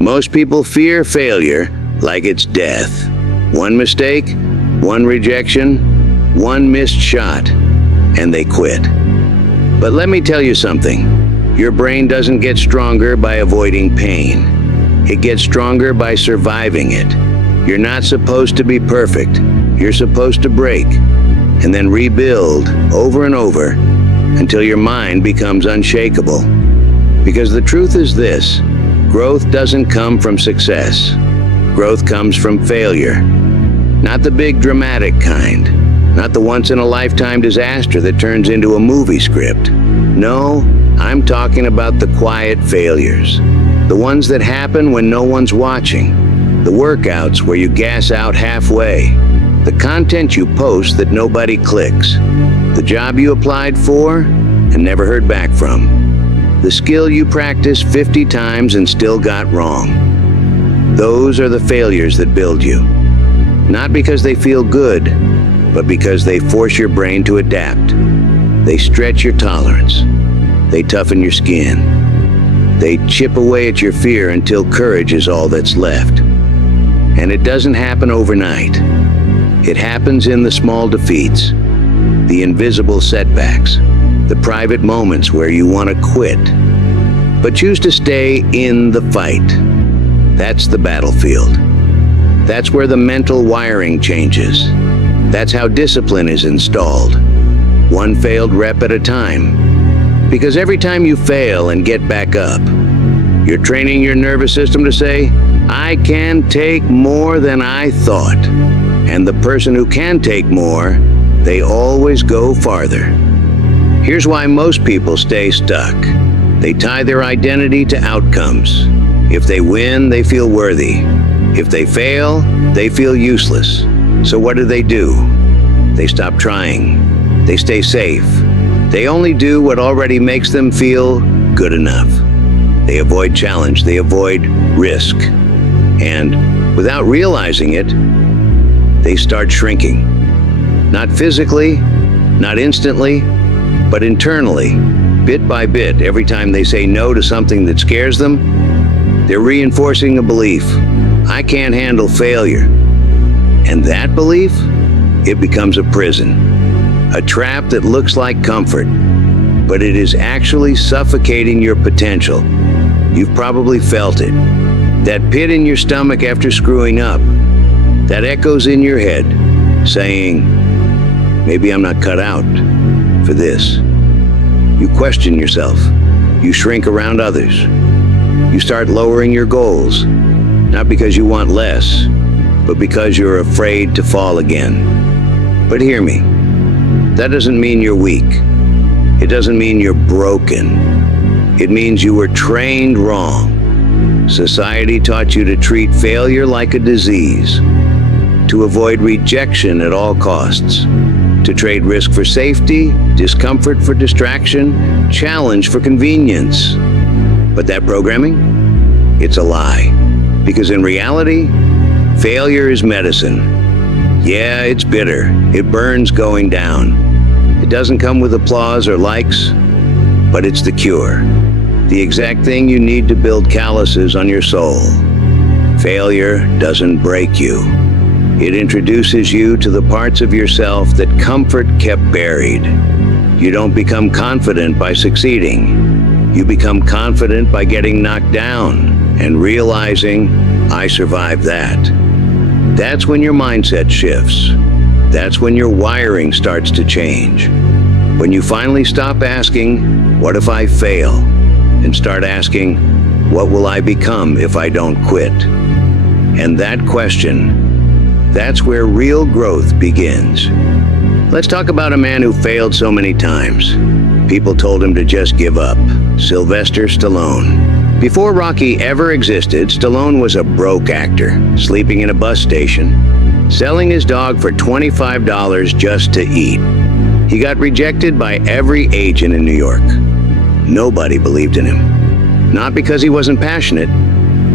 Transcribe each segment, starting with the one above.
Most people fear failure like it's death. One mistake, one rejection, one missed shot, and they quit. But let me tell you something. Your brain doesn't get stronger by avoiding pain. It gets stronger by surviving it. You're not supposed to be perfect. You're supposed to break, and then rebuild over and over until your mind becomes unshakable. Because the truth is this, growth doesn't come from success. Growth comes from failure. Not the big dramatic kind. Not the once-in-a-lifetime disaster that turns into a movie script. No, I'm talking about the quiet failures. The ones that happen when no one's watching. The workouts where you gas out halfway. The content you post that nobody clicks. The job you applied for and never heard back from. The skill you practiced 50 times and still got wrong. Those are the failures that build you. Not because they feel good, but because they force your brain to adapt. They stretch your tolerance. They toughen your skin. They chip away at your fear until courage is all that's left. And it doesn't happen overnight. It happens in the small defeats, the invisible setbacks, the private moments where you want to quit, but choose to stay in the fight. That's the battlefield. That's where the mental wiring changes. That's how discipline is installed, one failed rep at a time. Because every time you fail and get back up, you're training your nervous system to say, I can take more than I thought. And the person who can take more, they always go farther. Here's why most people stay stuck. They tie their identity to outcomes. If they win, they feel worthy. If they fail, they feel useless. So what do? They stop trying. They stay safe. They only do what already makes them feel good enough. They avoid challenge. They avoid risk. And without realizing it, they start shrinking. Not physically, not instantly, but internally, bit by bit. Every time they say no to something that scares them, they're reinforcing a belief. I can't handle failure. And that belief, it becomes a prison. A trap that looks like comfort, but it is actually suffocating your potential. You've probably felt it. That pit in your stomach after screwing up, that echoes in your head, saying, maybe I'm not cut out for this. You question yourself. You shrink around others. You start lowering your goals, not because you want less, but because you're afraid to fall again. But hear me, that doesn't mean you're weak. It doesn't mean you're broken. It means you were trained wrong. Society taught you to treat failure like a disease, to avoid rejection at all costs, to trade risk for safety, discomfort for distraction, challenge for convenience. But that programming, it's a lie. Because in reality, failure is medicine. Yeah, it's bitter. It burns going down. It doesn't come with applause or likes, but it's the cure. The exact thing you need to build calluses on your soul. Failure doesn't break you. It introduces you to the parts of yourself that comfort kept buried. You don't become confident by succeeding. You become confident by getting knocked down and realizing, I survived that. That's when your mindset shifts. That's when your wiring starts to change. When you finally stop asking, what if I fail? And start asking, what will I become if I don't quit? And that question, that's where real growth begins. Let's talk about a man who failed so many times. People told him to just give up. Sylvester Stallone. Before Rocky ever existed, Stallone was a broke actor, sleeping in a bus station, selling his dog for $25 just to eat. He got rejected by every agent in New York. Nobody believed in him. Not because he wasn't passionate,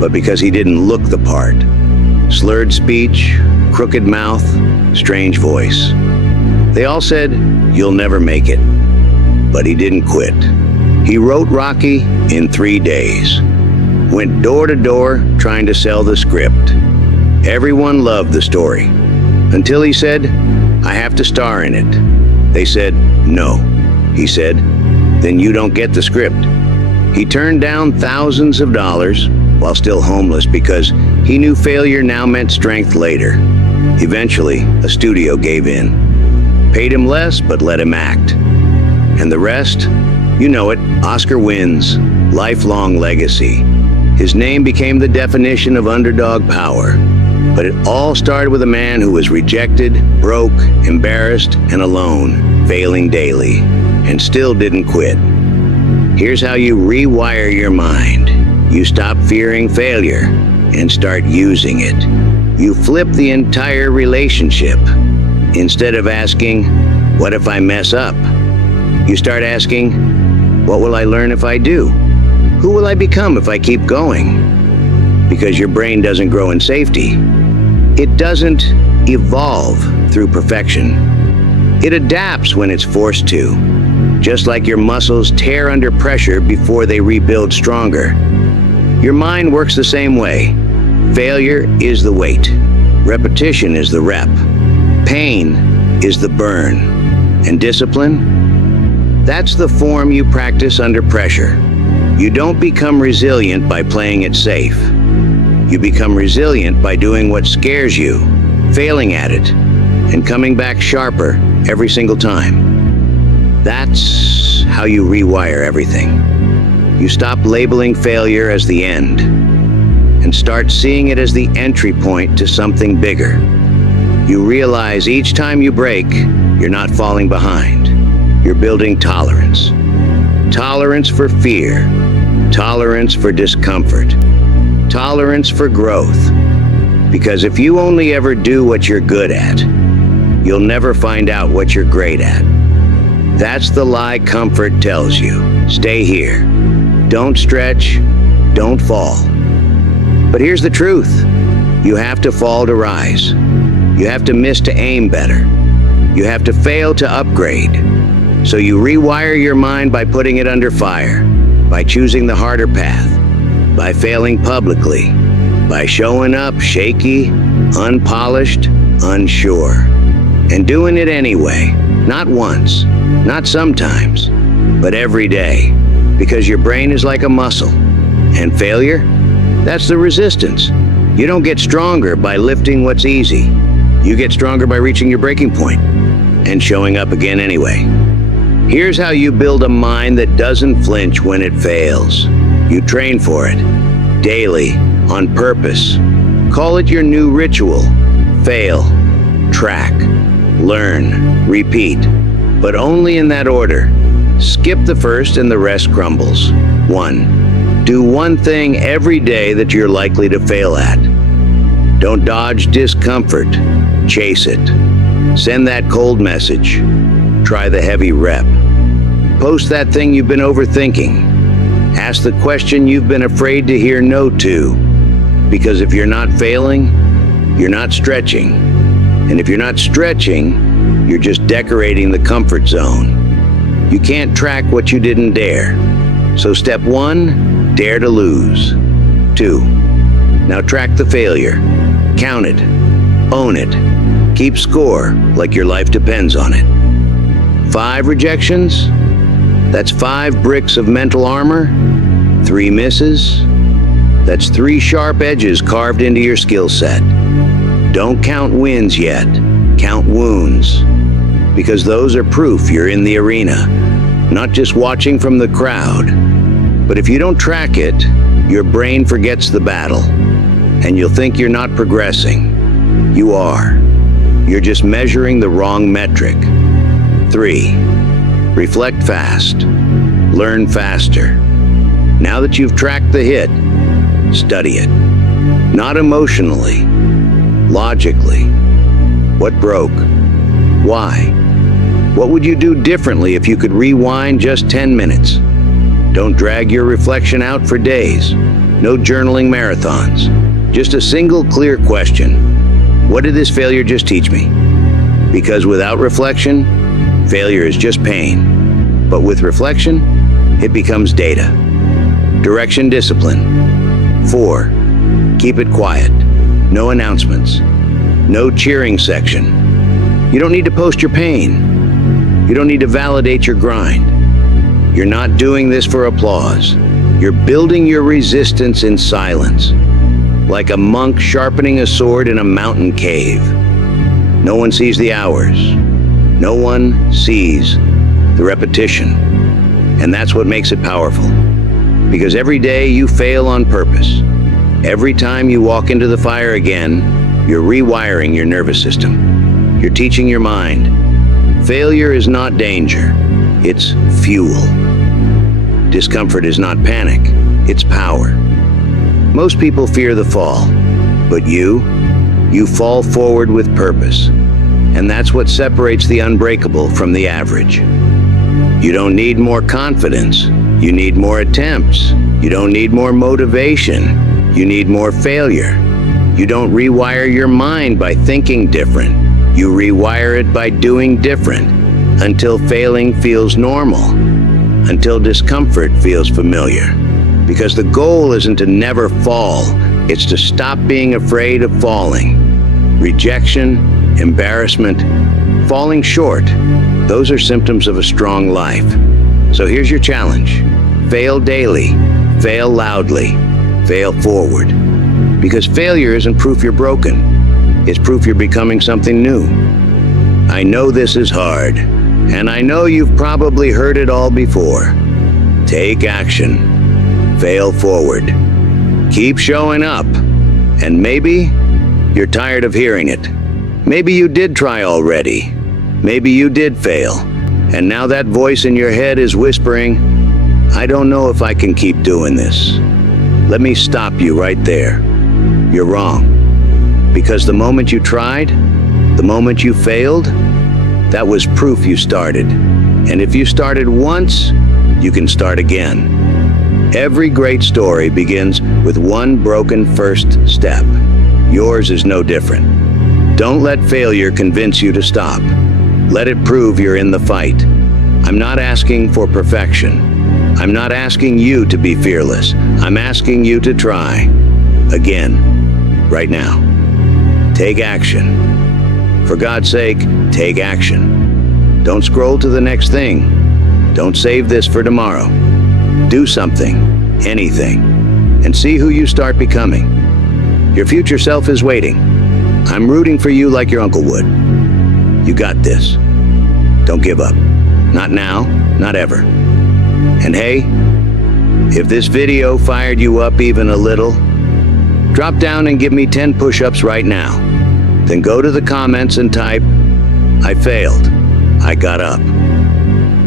but because he didn't look the part. Slurred speech, crooked mouth, strange voice. They all said, you'll never make it. But he didn't quit. He wrote Rocky in 3 days. went door to door trying to sell the script. Everyone loved the story. Until he said, "I have to star in it." They said, "No." He said, "Then you don't get the script." He turned down thousands of dollars while still homeless because he knew failure now meant strength later. Eventually, a studio gave in. Paid him less, but let him act. And the rest? You know it. Oscar wins. Lifelong legacy. His name became the definition of underdog power. But it all started with a man who was rejected, broke, embarrassed, and alone, failing daily, and still didn't quit. Here's how you rewire your mind. You stop fearing failure and start using it. You flip the entire relationship. Instead of asking, "What if I mess up?" you start asking, "What will I learn if I do? Who will I become if I keep going?" Because your brain doesn't grow in safety. It doesn't evolve through perfection. It adapts when it's forced to. Just like your muscles tear under pressure before they rebuild stronger. Your mind works the same way. Failure is the weight. Repetition is the rep. Pain is the burn. And discipline? That's the form you practice under pressure. You don't become resilient by playing it safe. You become resilient by doing what scares you, failing at it, and coming back sharper every single time. That's how you rewire everything. You stop labeling failure as the end and start seeing it as the entry point to something bigger. You realize each time you break, you're not falling behind. You're building tolerance. Tolerance for fear. Tolerance for discomfort. Tolerance for growth. Because if you only ever do what you're good at, you'll never find out what you're great at. That's the lie comfort tells you. Stay here. Don't stretch. Don't fall. But here's the truth. You have to fall to rise. You have to miss to aim better. You have to fail to upgrade. So you rewire your mind by putting it under fire, by choosing the harder path, by failing publicly, by showing up shaky, unpolished, unsure, and doing it anyway. Not once, not sometimes, but every day, because your brain is like a muscle. And failure? That's the resistance. You don't get stronger by lifting what's easy. You get stronger by reaching your breaking point and showing up again anyway. Here's how you build a mind that doesn't flinch when it fails. You train for it, daily, on purpose. Call it your new ritual. Fail, track, learn, repeat, but only in that order. Skip the first and the rest crumbles. 1. Do one thing every day that you're likely to fail at. Don't dodge discomfort, chase it. Send that cold message. Try the heavy rep. Post that thing you've been overthinking. Ask the question you've been afraid to hear no to. Because if you're not failing, you're not stretching. And if you're not stretching, you're just decorating the comfort zone. You can't track what you didn't dare. So step 1, dare to lose. 2, now track the failure. Count it. Own it. Keep score like your life depends on it. 5 rejections? That's 5 bricks of mental armor. 3 misses? That's 3 sharp edges carved into your skill set. Don't count wins yet. Count wounds. Because those are proof you're in the arena, not just watching from the crowd. But if you don't track it, your brain forgets the battle, and you'll think you're not progressing. You are. You're just measuring the wrong metric. 3, reflect fast. Learn faster. Now that you've tracked the hit, study it. Not emotionally, logically. What broke? Why? What would you do differently if you could rewind just 10 minutes? Don't drag your reflection out for days. No journaling marathons. Just a single clear question. What did this failure just teach me? Because without reflection, failure is just pain. But with reflection, it becomes data. Direction, discipline. 4. Keep it quiet. No announcements. No cheering section. You don't need to post your pain. You don't need to validate your grind. You're not doing this for applause. You're building your resistance in silence, like a monk sharpening a sword in a mountain cave. No one sees the hours. No one sees the repetition. And that's what makes it powerful. Because every day you fail on purpose. Every time you walk into the fire again, you're rewiring your nervous system. You're teaching your mind. Failure is not danger. It's fuel. Discomfort is not panic. It's power. Most people fear the fall, but you fall forward with purpose. And that's what separates the unbreakable from the average. You don't need more confidence. You need more attempts. You don't need more motivation. You need more failure. You don't rewire your mind by thinking different. You rewire it by doing different until failing feels normal, until discomfort feels familiar. Because the goal isn't to never fall, it's to stop being afraid of falling. Rejection, embarrassment, falling short, those are symptoms of a strong life. So here's your challenge. Fail daily, fail loudly, fail forward. Because failure isn't proof you're broken. It's proof you're becoming something new. I know this is hard, and I know you've probably heard it all before. Take action. Fail forward. Keep showing up. And maybe you're tired of hearing it. Maybe you did try already. Maybe you did fail. And now that voice in your head is whispering, I don't know if I can keep doing this. Let me stop you right there. You're wrong. Because the moment you tried, the moment you failed, that was proof you started. And if you started once, you can start again. Every great story begins with one broken first step. Yours is no different. Don't let failure convince you to stop. Let it prove you're in the fight. I'm not asking for perfection. I'm not asking you to be fearless. I'm asking you to try. Again, right now. Take action. For God's sake, take action. Don't scroll to the next thing. Don't save this for tomorrow. Do something, anything, and see who you start becoming. Your future self is waiting. I'm rooting for you like your uncle would. You got this. Don't give up. Not now, not ever. And hey, if this video fired you up even a little, drop down and give me 10 push-ups right now. Then go to the comments and type, I failed. I got up.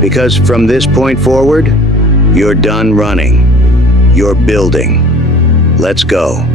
Because from this point forward, you're done running. You're building. Let's go.